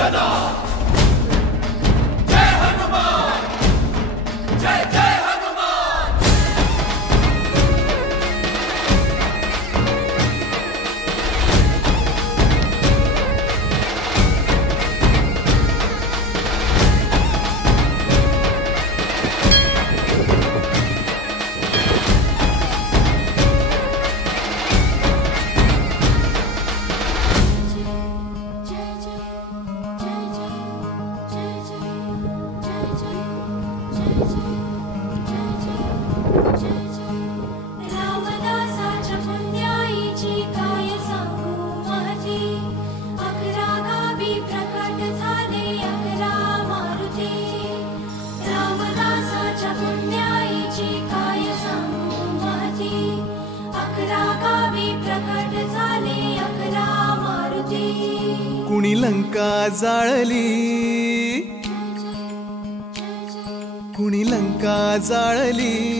गर्जना जय हनुमान जय जय हनुमान। रामदासाच्या पुण्याईची काय सांगू महती, अकरा गावी प्रकट झाले अकरा मारुती। रामदासाच्या पुण्याईची काय सांगू महती, अकरा गावी प्रकट झाले अकरा मारुती। कुणी लंका जाळली, कुणी लंका जाळली।